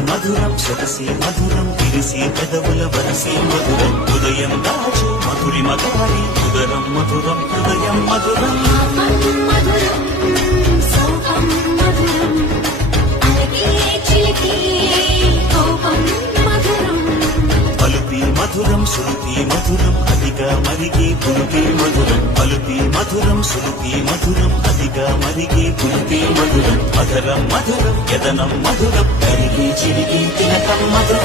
మధురం సొగసి మధురం విరిసి పెదవుల వరసి మధురం ఉదయం దాచు మధురి మగారి ఉదరం మధురం హృదయం మధురం మధురం సోహం మధురం అలకే చిలికే కోపం మధురం పలుపి మధురం సులుపి మధురం అదిగా మరిగి పులుపి మధురం పలుపి మధురం సులుపి మధురం అదిగా మరిగి పులుపి మధురం మధురం మధురం యదనం మధురం కరిగి చిరిగి తిలకం మధురం